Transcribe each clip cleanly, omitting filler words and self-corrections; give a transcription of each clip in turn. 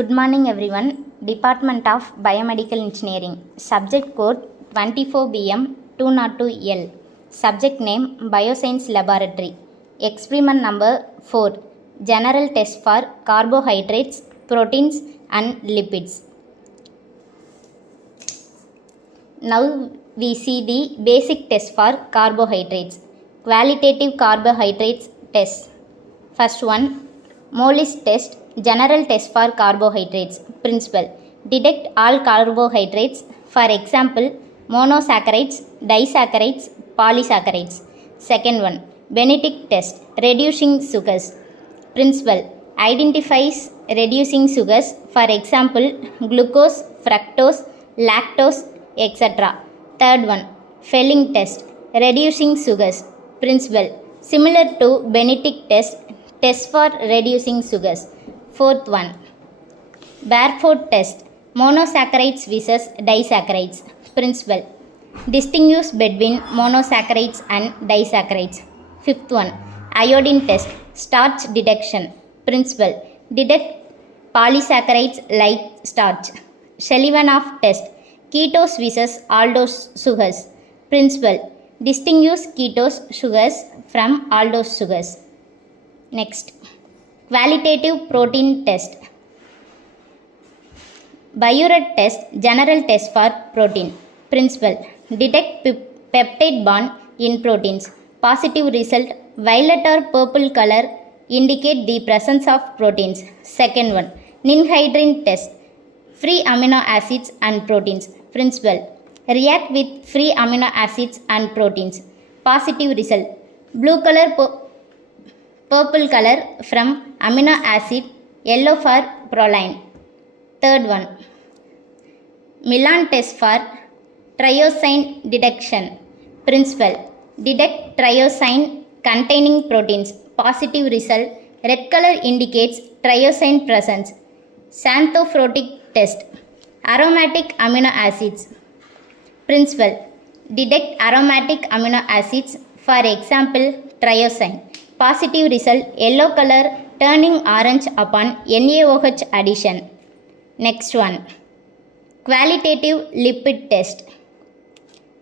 Good morning everyone. Department of Biomedical Engineering. Subject code 24BM 202L. Subject name Bioscience Laboratory. Experiment number 4. General test for carbohydrates, proteins and lipids. Now we see the basic test for carbohydrates. Qualitative carbohydrates test. First one, Mollis test, general test for carbohydrates. Principle, detect all carbohydrates, for example monosaccharides, disaccharides, polysaccharides. Second one, Benedict test, reducing sugars. Principle, identifies reducing sugars, for example glucose, fructose, lactose, etc. Third one, Fehling test, reducing sugars. Principle, similar to Benedict test for reducing sugars. Fourth one, Barefoot test, monosaccharides versus disaccharides. Principle, distinguish between monosaccharides and disaccharides. Fifth one, Iodine test, starch detection. Principle, detect polysaccharides like starch. Sullivanov test, ketose versus aldose sugars. Principle, distinguish ketose sugars from aldose sugars. Next, qualitative protein test. Biuret test, general test for protein. Principle, detect peptide bond in proteins. Positive result, violet or purple color indicate the presence of proteins. Second one, Ninhydrin test, free amino acids and proteins. Principle, react with free amino acids and proteins. Positive result, blue color, purple color from amino acid, yellow for proline. Third one, Milan test for tyrosine detection. Principle, detect tyrosine containing proteins. Positive result, red color indicates tyrosine presence. Xanthophotic test, aromatic amino acids. Principle, detect aromatic amino acids, for example tyrosine. Positive result, yellow color turning orange upon NaOH addition. Next one, qualitative lipid test.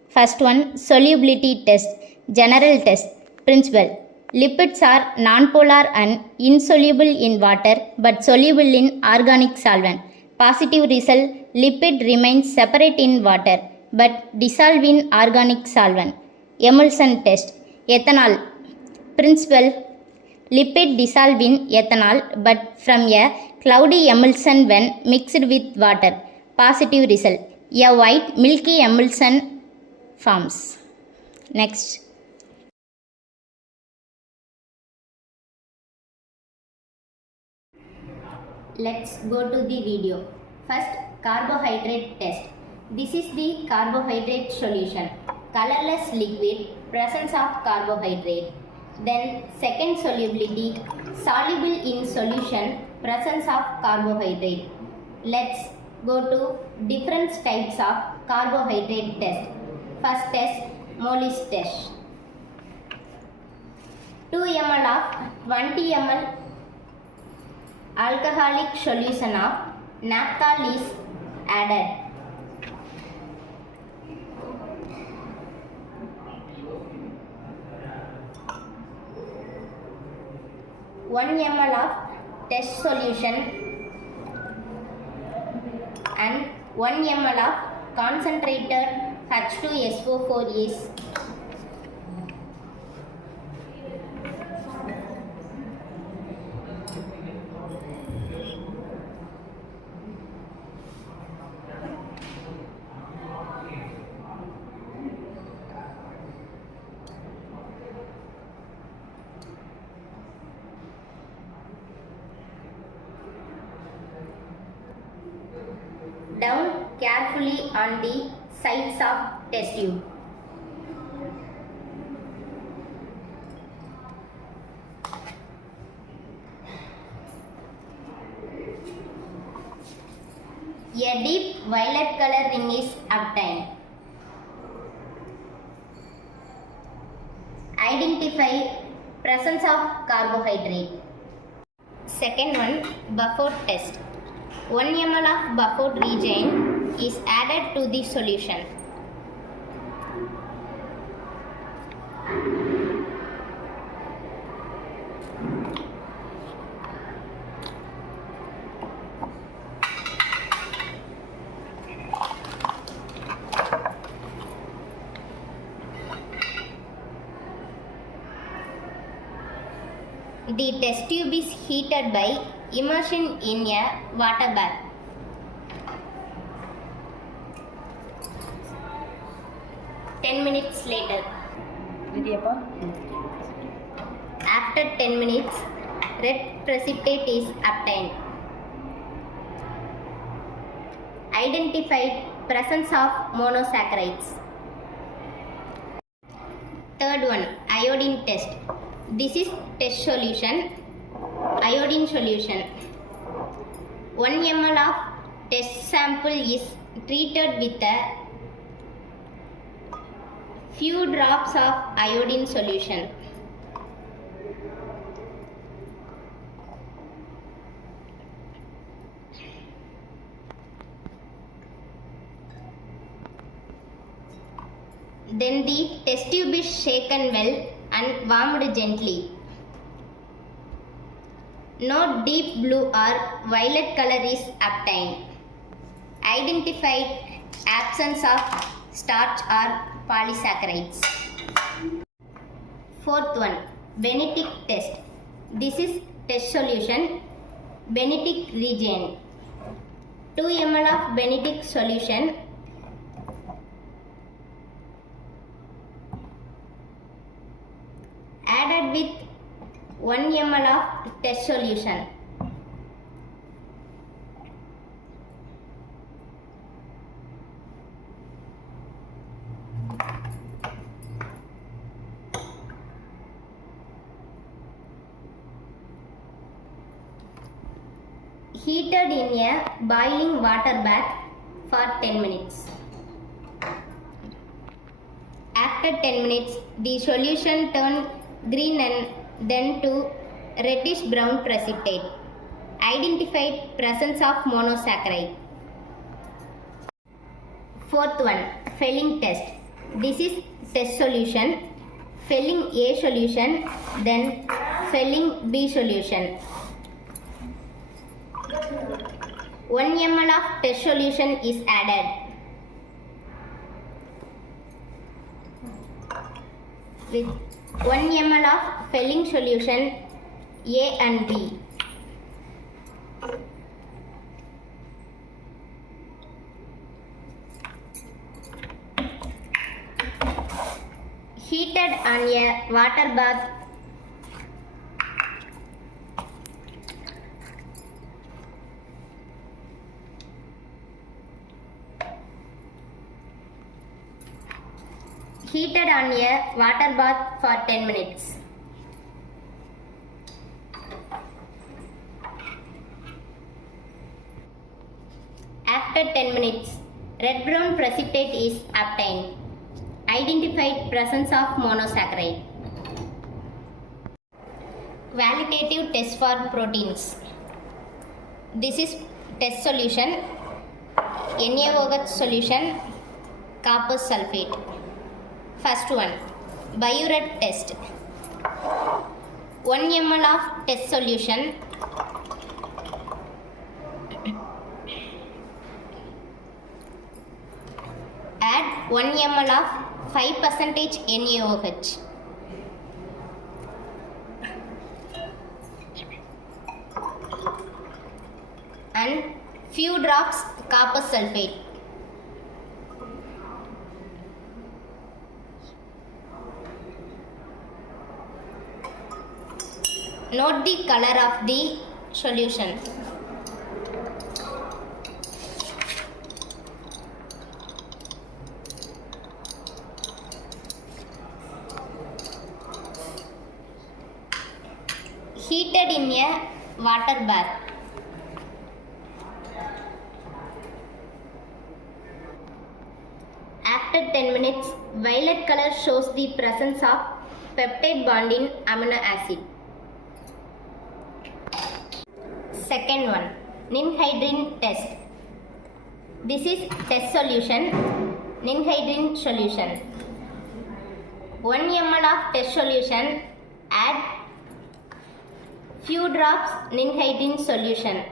First one, solubility test, general test. Principle, lipids are nonpolar and insoluble in water but soluble in organic solvent. Positive result, lipid remains separate in water but dissolve in organic solvent. Emulsion test, ethanol. Principle, lipid dissolve in ethanol but from a cloudy emulsion when mixed with water. Positive result, a white milky emulsion forms. Next, let's go to the video. First, carbohydrate test. This is the carbohydrate solution, colorless liquid, presence of carbohydrate. Then second, solubility, soluble in solution, presence of carbohydrate. Let's go to different types of carbohydrate test. First test, Mollis test. 2 ml of 20 ml alcoholic solution of naphthol is added. One ml of test solution and 1 ml of concentrated H2SO4 is down carefully on the sides of test tube. A deep violet color ring is obtained. Identify presence of carbohydrate. Second one, Barefoot test. 1 ml of buffered reagent is added to the solution. The test tube is heated by immersion in a water bath. Ten minutes later. After 10 minutes, red precipitate is obtained. Identified presence of monosaccharides. Third one, iodine test. This is test solution, iodine solution. 1 ml of test sample is treated with a few drops of iodine solution. Then the test tube is shaken well and warmed gently. No deep blue or violet color is obtained. Identified absence of starch or polysaccharides. Fourth one, Benedict test. This is test solution, Benedict reagent. 2 ml of Benedict solution added with 1 ml of test solution. Heated in a boiling water bath for 10 minutes. After 10 minutes, the solution turned green and then to reddish brown precipitate. Identified presence of monosaccharide. Fourth one, Fehling test. This is test solution, Fehling A solution, then Fehling B solution. 1 ml of test solution is added. With 1 ml of Fehling solution A and B. Heated on a water bath. Heated on a water bath for 10 minutes. After 10 minutes, red-brown precipitate is obtained. Identified presence of monosaccharide. Qualitative test for proteins. This is test solution, NaOH solution, copper sulfate. First one, Biuret test. 1 ml of test solution add 1 ml of 5% NaOH. And few drops copper sulfate. Note the color of the solution. Heated in a water bath. After 10 minutes, violet color shows the presence of peptide bond in amino acid. Second one, Ninhydrin test. This is test solution. Ninhydrin solution. 1 ml of test solution. Add few drops ninhydrin solution.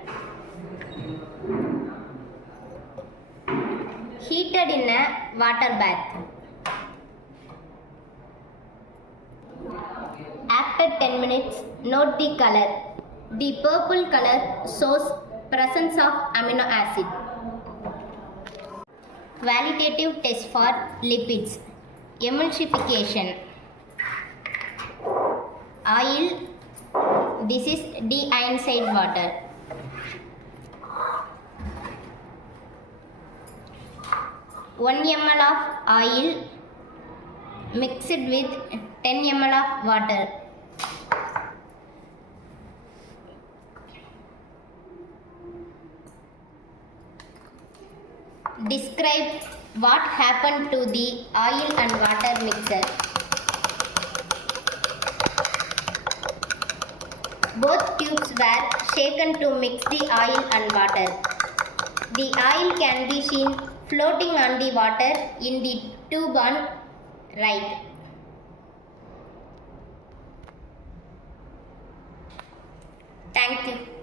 Heated in a water bath. After 10 minutes, note the color. The purple color shows presence of amino acid. Qualitative test for lipids. Emulsification. Oil. This is deionized water. One ml of oil mixed with 10 ml of water. Describe what happened to the oil and water mixture. Both tubes were shaken to mix the oil and water. The oil can be seen floating on the water in the tube on right. Thank you.